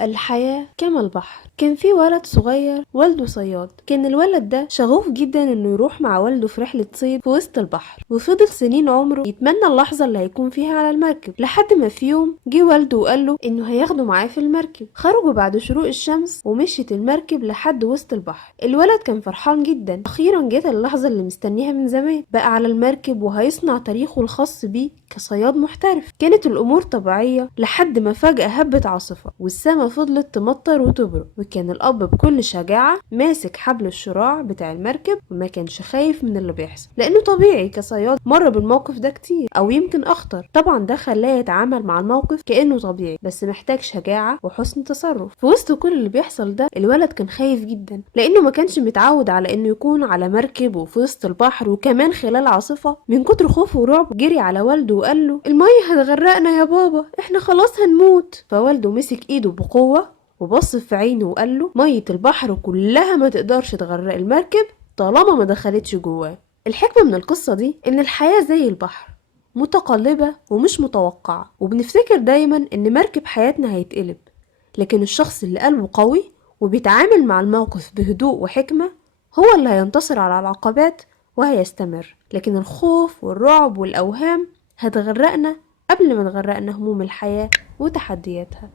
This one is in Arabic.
الحياة كما البحر. كان في ولد صغير والده صياد. كان الولد ده شغوف جدا انه يروح مع والده في رحلة صيد في وسط البحر، وفضل سنين عمره يتمنى اللحظة اللي هيكون فيها على المركب، لحد ما في يوم جه والده وقال له انه هياخده معاه في المركب. خرجوا بعد شروق الشمس ومشيت المركب لحد وسط البحر. الولد كان فرحان جدا، اخيرا جت اللحظة اللي مستنيها من زمان، بقى على المركب وهيصنع تاريخه الخاص بيه كصياد محترف. كانت الامور طبيعية لحد ما فجأة هبت عاصفة والسما فضلت تمطر وتبرق، وكان الاب بكل شجاعة ماسك حبل الشراع بتاع المركب وما كانش خايف من اللي بيحصل، لانه طبيعي كصياد مر بالموقف ده كتير او يمكن اخطر. طبعا ده خلاه يتعامل مع الموقف كانه طبيعي، بس محتاج شجاعة وحسن تصرف. في وسط كل اللي بيحصل ده الولد كان خايف جدا، لانه ما كانش متعود على انه يكون على مركب وفي وسط البحر وكمان خلال عاصفة. من كتر خوفه ورعب جري على والده وقال له المية هتغرقنا يا بابا، احنا خلاص هنموت. فوالده مسك ايده بقوة وبص في عينه وقال له مية البحر كلها ما تقدرش تغرق المركب طالما ما دخلتش جواه. الحكمة من القصة دي ان الحياة زي البحر، متقلبة ومش متوقعة، وبنفتكر دايما ان مركب حياتنا هيتقلب، لكن الشخص اللي قلبه قوي وبيتعامل مع الموقف بهدوء وحكمة هو اللي هينتصر على العقبات وهيستمر. لكن الخوف والرعب والأوهام هتغرقنا قبل ما تغرقنا هموم الحياة وتحدياتها.